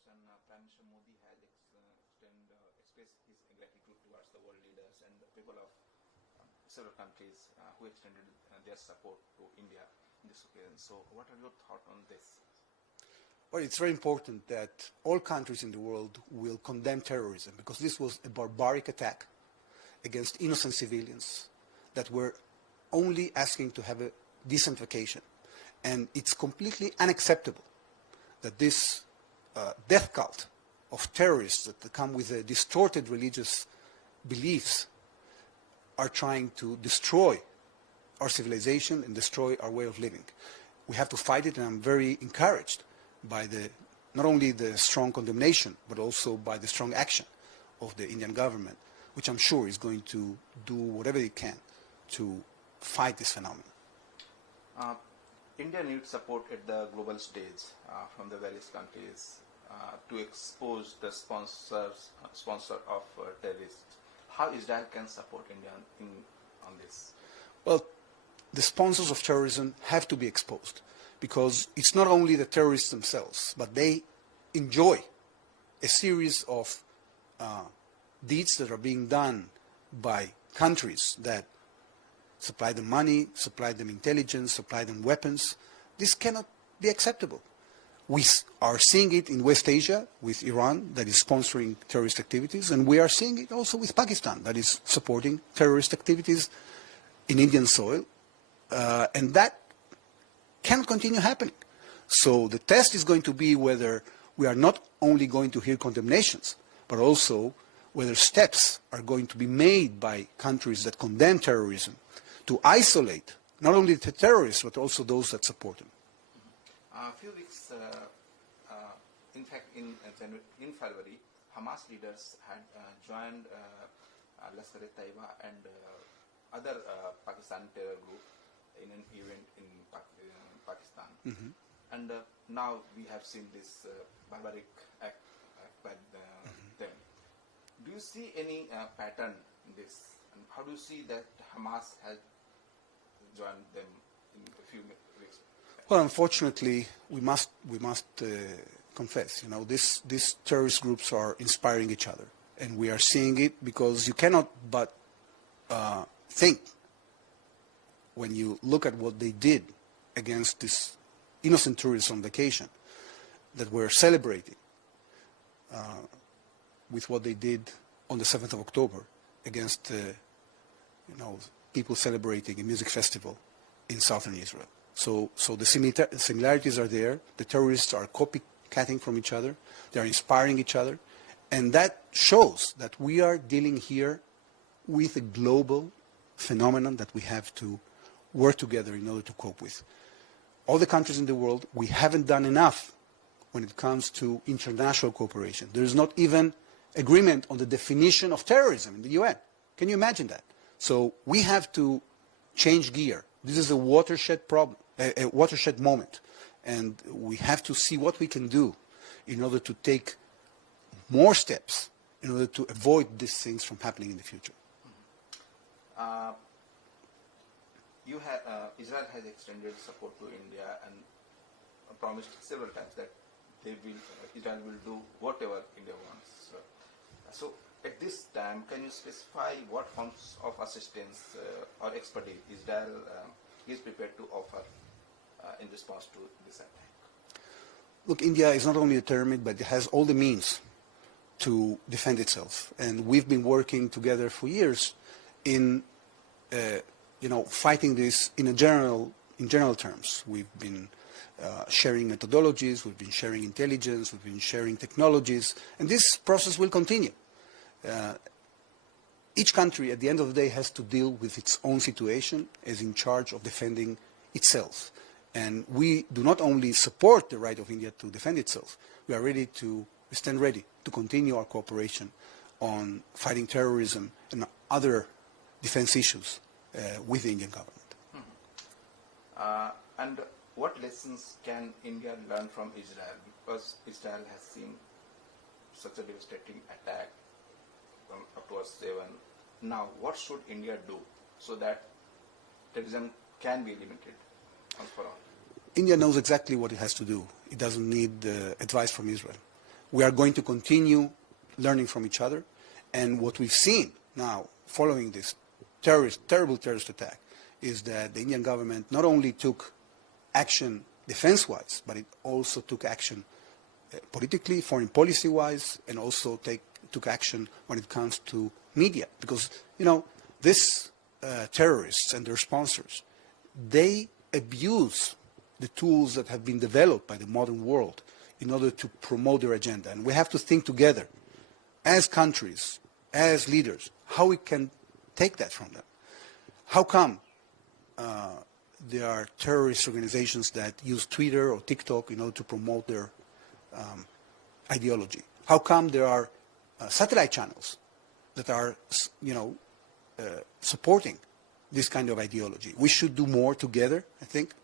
question. Prime Minister Modi has expressed his gratitude towards the world leaders and the people of several countries who extended their support to India in this occasion. So what are your thoughts on this? Well, it's very important that all countries in the world will condemn terrorism, because this was a barbaric attack against innocent civilians that were only asking to have a decent vacation. And it's completely unacceptable that this death cult of terrorists that come with distorted religious beliefs are trying to destroy our civilization and destroy our way of living. We have to fight it, and I'm very encouraged by not only the strong condemnation, but also by the strong action of the Indian government, which I'm sure is going to do whatever it can to fight this phenomenon. India needs support at the global stage from the various countries to expose the sponsor of terrorists. How Israel can support India on this? Well, the sponsors of terrorism have to be exposed, because it's not only the terrorists themselves, but they enjoy a series of deeds that are being done by countries that supply them money, supply them intelligence, supply them weapons. This cannot be acceptable. We are seeing it in West Asia with Iran, that is sponsoring terrorist activities, and we are seeing it also with Pakistan, that is supporting terrorist activities in Indian soil, and that cannot continue happening. So the test is going to be whether we are not only going to hear condemnations, but also whether steps are going to be made by countries that condemn terrorism to isolate not only the terrorists, but also those that support them. A few weeks, in fact, in February, Hamas leaders had joined Lashkar-e-Taiba and other Pakistan terror group in an event in Pakistan. Mm-hmm. And now we have seen this barbaric act by them. Do you see any pattern in this? And how do you see that Hamas has joined them in a few weeks? Well, unfortunately, we must confess, these terrorist groups are inspiring each other, and we are seeing it because you cannot but think, when you look at what they did against these innocent tourists on vacation, that we're celebrating with what they did on the 7th of October against people celebrating a music festival in southern Israel. So the similarities are there. The terrorists are copycatting from each other. They are inspiring each other. And that shows that we are dealing here with a global phenomenon that we have to work together in order to cope with. All the countries in the world, we haven't done enough when it comes to international cooperation. There is not even agreement on the definition of terrorism in the UN. Can you imagine that? So we have to change gear. This is a watershed problem, a watershed moment. And we have to see what we can do in order to take more steps in order to avoid these things from happening in the future. Israel has extended support to India and promised several times that Israel will do whatever India wants. So at this time, can you specify what forms of assistance or expertise Israel is prepared to offer in response to this attack? Look, India is not only determined, but it has all the means to defend itself. And we've been working together for years in fighting this in general terms. We've been sharing methodologies, we've been sharing intelligence, we've been sharing technologies, and this process will continue. Each country, at the end of the day, has to deal with its own situation as in charge of defending itself. And we do not only support the right of India to defend itself, we stand ready to continue our cooperation on fighting terrorism and other defense issues with the Indian government. And what lessons can India learn from Israel? Because Israel has seen such a devastating attack from October 7. Now, what should India do so that terrorism can be limited once for all? India knows exactly what it has to do. It doesn't need advice from Israel. We are going to continue learning from each other. And what we've seen now, following this terrible terrorist attack, is that the Indian government not only took action defense-wise, but it also took action politically, foreign policy-wise, and also took action when it comes to media. Because, you know, these terrorists and their sponsors, they abuse the tools that have been developed by the modern world in order to promote their agenda. And we have to think together, as countries, as leaders, how we can take that from them. How come there are terrorist organizations that use Twitter or TikTok in order to promote their ideology? How come there are satellite channels that are, you know, supporting this kind of ideology? We should do more together, I think,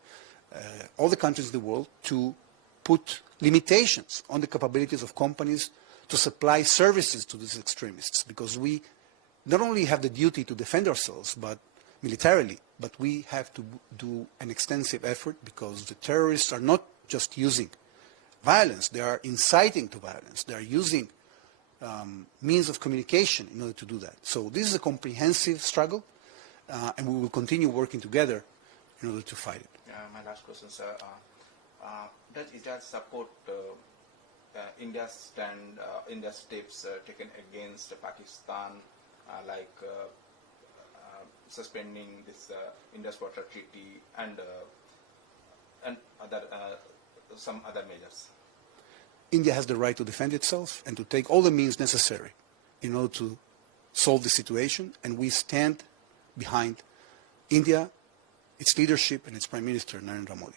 all the countries in the world, to put limitations on the capabilities of companies to supply services to these extremists, because we not only have the duty to defend ourselves, but militarily, but we have to do an extensive effort, because the terrorists are not just using violence, they are inciting to violence. They are using means of communication in order to do that. So this is a comprehensive struggle, and we will continue working together in order to fight it. My last question, sir. Does Israel support India's stand, India's steps taken against Pakistan, like suspending this Indus Water Treaty and some other measures? India has the right to defend itself and to take all the means necessary in order to solve the situation, and we stand behind India, its leadership, and its Prime Minister, Narendra Modi.